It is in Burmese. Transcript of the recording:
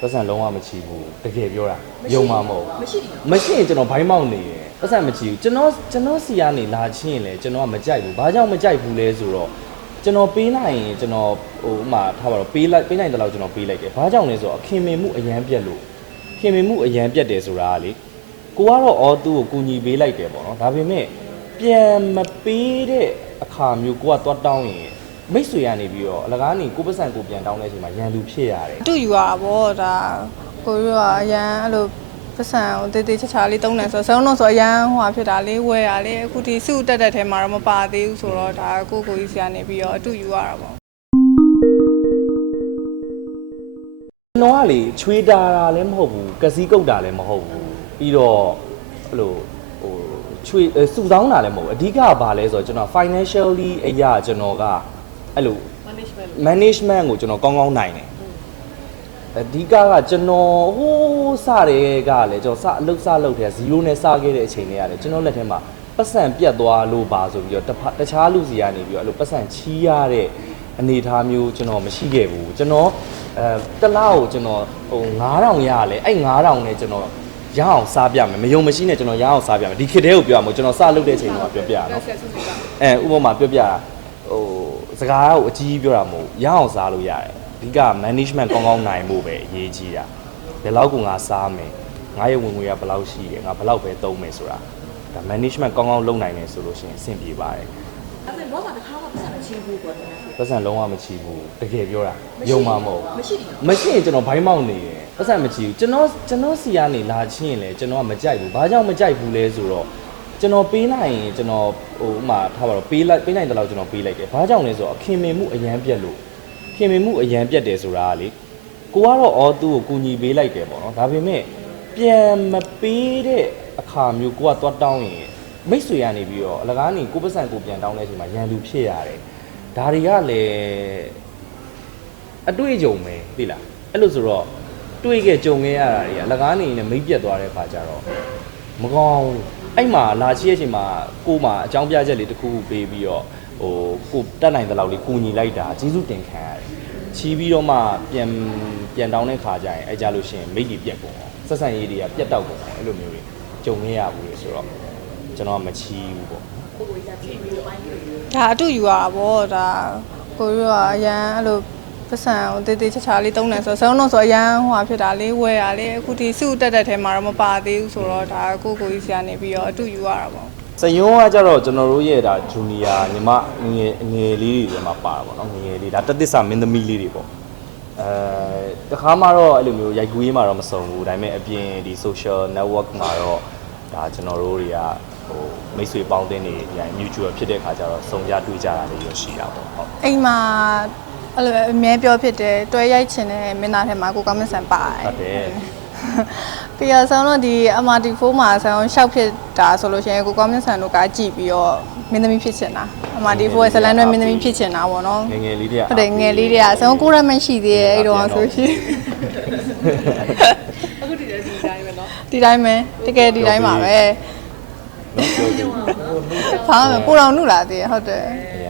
ပတ်စံလုံးဝမချီဘူးတကယ်ပြောတာယုံမှာမဟုတ်မရှိဘူးမရှိရင်ကျွန်တော်ဘိုင်းမောက်နေတယ်ပတ်စံမချီဘူးကျွန်တော်ကျွန်တော်စီကနေလာချင်းရင်လည်းကျွန်တော်ကမကြိုက်ဘူးဘာကြောင့်မကြိုက်ဘူးလဲဆိုတော့ကျွန်တော်ပေးနိုင်ရင်ကျွန်တော်ဟိုဥမာထားပါတော့ပေးလိုက်ပေးနိုင်တဲ့လောက်ကျွန်တော်ပေးလိုက်တယ်ဘာကြောင့်လဲဆိုတော့အခင်မင်မှုအရန်ပြက်လို့ခင်မင်မှုအရန်ပြက်တယ်ဆိုတာကလေကိုကတော့အော်သူ့ကိုကူညီပေးလိုက်တယ်ပေါ့နော်ဒါပေမဲ့ပြန်မပေးတဲ့အခါမျိုးကိုကသွားတောင်းရင် မိတ်ဆွေကနေပြီးတော့အလကားနေကိုပတ်စံကိုပြန်တောင်းတဲ့အချိန်မှာရန်သူဖြစ်ရတယ်အတူယူရတာပေါ့ဒါကိုရီးယားအရန်အဲ့လိုပတ်စံကိုတေးသေးချာချာလေးတုံးတယ်ဆိုတော့ဆောင်းတော့ဆိုအရန်ဟိုဟာဖြစ်တာလေးဝဲရလေးအခုဒီစုတက်တက်ထဲမှာတော့မပါသေးဘူးဆိုတော့ဒါကိုကိုကြီးစီကနေပြီးတော့အတူယူရတာပေါ့ကျွန်တော်ကလေချွေးတာတာလည်းမဟုတ်ဘူးကစီကုတ်တာလည်းမဟုတ်ဘူးပြီးတော့အဲ့လိုဟိုချွေအဲစုဆောင်းတာလည်းမဟုတ်ဘူးအဓိကကဘာလဲဆိုတော့ကျွန်တော် financially အရာကျွန်တော်က အဲ့လို management management ကိုကျွန်တော်ကောင်းကောင်းနိုင်တယ်အဓိကကကျွန်တော်ဟိုးစတဲ့ကလည်းကျွန်တော်စအလုပ်စလုပ်တယ်0နဲ့စခဲ့တဲ့အချိန်တွေကလည်းကျွန်တော်လက်ထဲမှာပတ်စံပြတ်သွားလို့ပါဆိုပြီးတော့တစ်ဖက်တခြားလူစီကနေပြီးတော့အဲ့လိုပတ်စံချီးရတဲ့အနေအထားမျိုးကျွန်တော်မရှိခဲ့ဘူးကျွန်တော်အဲတစ်လားကိုကျွန်တော်ဟို9000ရရလဲအဲ့9000နဲ့ကျွန်တော်ရအောင်စားပြမယ်မယုံမရှိနဲ့ကျွန်တော်ရအောင်စားပြမယ်ဒီခေတ်တည်းကိုပြောရမှာကျွန်တော်စလုပ်တဲ့အချိန်တော့ပြောပြရနော်ဆက်စုစုကအဲဥပမာပြောပြတာဟို စကားကိုအကြီးကြီးပြောတာမဟုတ်ဘူးရအောင်စားလို့ရတယ်အဓိက management ကောင်းကောင်းနိုင်ဖို့ပဲအရေးကြီးတာဘယ်လောက်ကိုငါစားမယ်ငါရဲ့ဝင်ငွေကဘယ်လောက်ရှိတယ်ငါဘယ်လောက်ပဲသုံးမယ်ဆိုတာဒါ management ကောင်းကောင်းလုပ်နိုင်တယ်ဆိုလို့ရှိရင်အဆင်ပြေပါတယ်အဲ့ဒါတော့တစ်ခါမှပတ်စံမချဘူးပေါ့နော်ပတ်စံလုံးဝမချီဘူးတကယ်ပြောတာယုံမှာမဟုတ်မရှိဘူးမရှိရင်ကျွန်တော်ဘိုင်းမောက်နေတယ်ပတ်စံမချီဘူးကျွန်တော်ကျွန်တော်စီကနေလာချင်းရင်လည်းကျွန်တော်ကမကြိုက်ဘူးဘာကြောင့်မကြိုက်ဘူးလဲဆိုတော့ ကျွန်တော်ပေးနိုင်ရင်ကျွန်တော်ဟိုဥမာထားပါတော့ပေးလိုက်ပေးနိုင်တဲ့လောက်ကျွန်တော်ပေးလိုက်တယ်ဘာကြောင့်လဲဆိုတော့အခင်မင်မှုအရန်ပြက်လို့ခင်မင်မှုအရန်ပြက်တယ်ဆိုတာကလေကိုကတော့အော်သူ့ကိုကူညီပေးလိုက်တယ်ပေါ့နော်ဒါပေမဲ့ပြန်မပေးတဲ့အခါမျိုးကိုကသွားတောင်းရင်မိတ်ဆွေကနေပြီးတော့အလကားနေကိုပတ်စံကိုပြန်တောင်းတဲ့အချိန်မှာရန်သူဖြစ်ရတယ်ဒါတွေကလည်းအတွေ့အကြုံပဲသိလားအဲ့လိုဆိုတော့တွေ့ခဲ့ကြုံခဲ့ရတာတွေကအလကားနေနဲ့မိတ်ပြက်သွားတဲ့အခါကျတော့ မကောင်းဘူးအဲ့မှာလာချီရဲ့အချိန်မှာကို့မှာအကြောင်းပြချက်လေးတစ်ခုခုပေးပြီးတော့ဟိုကိုတက်နိုင်တဲ့လောက်လေးကိုညီလိုက်တာကျေးဇူးတင်ခံရတယ်ချီးပြီးတော့မှပြန်ပြန်တောင်းတဲ့ခါကျရင်အဲ့ကြလို့ရှိရင်မိတ်ကြီးပြက်ကုန်အောင်ဆက်ဆံရေးတွေကပြက်တော့ကုန်အောင်အဲ့လိုမျိုးတွေကြုံခဲ့ရဘူးလေဆိုတော့ကျွန်တော်ကမချီးဘူးပေါ့ကိုကိုကြီးကပြင်ပြီးတော့အိုင်းလို့ဒါအတူယူရတာပေါ့ဒါကိုရီးယားအရန်အဲ့လို ပတ်စံကိုတေးသေးချာချာလေးတုံးတယ်ဆိုတော့ဆောင်းတော့ဆိုအရန်ဟိုဟာဖြစ်တာလေးဝဲရလေးအခုဒီစုတက်တက်ထဲမှာတော့မပါသေးဘူးဆိုတော့ဒါကိုကိုကြီးစီကနေပြီးတော့အတူယူရတာပေါ့စယုံကကြတော့ကျွန်တော်တို့ရဲ့ဒါဂျူနီယာညီမငယ်ငယ်လေးတွေထဲမှာပါတာပေါ့နော်ငယ်လေးဒါတက်သစ္စာမင်းသမီးလေးတွေပေါ့အဲတခါမှတော့အဲ့လိုမျိုးရိုက်ကူးရေးမှာတော့မစုံဘူးဒါပေမဲ့အပြင်ဒီ social network မှာတော့ဒါကျွန်တော်တို့တွေကဟိုမိတ်ဆွေပေါင်းတင်နေရိုင် mutual ဖြစ်တဲ့ခါကျတော့စုံကြတွေ့ကြတာလေးရရှိတာပေါ့ဟုတ်အိမ်မှာ အဲ့လိုအမြဲပြောဖြစ်တယ်တွဲရိုက်ချင်တဲ့မင်းသားထဲမှာကိုကောင်းမဆန်ပါတယ်ဟုတ်တယ်ပြီးတော့ဆောင်းတော့ဒီ MRT4 မှာဆောင်းရှောက်ဖြစ်တာဆိုလို့ရှိရင်ကိုကောင်းမဆန်တို့ကကြည့်ပြီးတော့မင်းသမီးဖြစ်ချင်တာ MRT4 ရဲ့ဇလန်တွေမင်းသမီးဖြစ်ချင်တာပေါ့နော်ငယ်ငယ်လေးတွေကဟုတ်တယ်ငယ်လေးတွေကဆောင်းကိုရမန့်ရှိသေးရဲ့အဲ့တော့ဆိုရှင်အခုဒီလည်းဒီတိုင်းပဲနော်ဒီတိုင်းပဲတကယ်ဒီတိုင်းပါပဲနော်ပြောကြည့်ဘာမှမပူတော်နုလာသေးရဲ့ဟုတ်တယ်အ